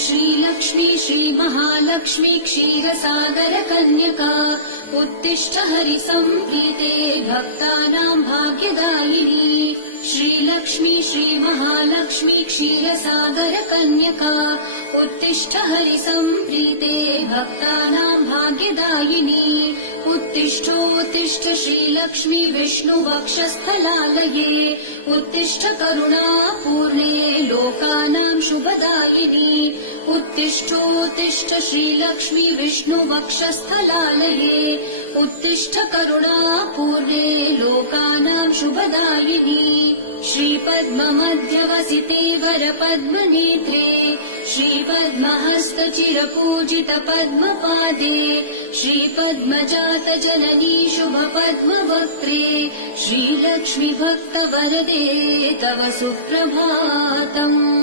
श्रीलक्ष्मी श्रीमहालक्ष्मी क्षीरसागर कन्यका उत्तिष्ठ हरिसम्प्रीते भक्तानां भाग्यदायिनी श्रीलक्ष्मी श्रीमहालक्ष्मी क्षीरसागर कन्यका उत्तिष्ठ हरिसम्प्रीते भक्तानां भाग्यदायिनी उत्तिष्ठोत्तिष्ठ श्रीलक्ष्मी विष्णुवक्षस्थलालये उत्तिष्ठ करुणापूर्णे लोकानां शुभदायिनी उत्तिष्ठोत्तिष्ठ श्रीलक्ष्मी विष्णुवक्षस्थलालये उत्तिष्ठ करुणापूर्णे लोकानां शुभदायिनी श्रीपद्ममध्यवसिते वरपद्मनेत्रे श्रीपद्महस्तचिरपूजित पद्मपादे श्रीपद्मजात जननी शुभपद्मवक्त्रे श्रीलक्ष्मी भक्तवरदे तव सुप्रभातम्।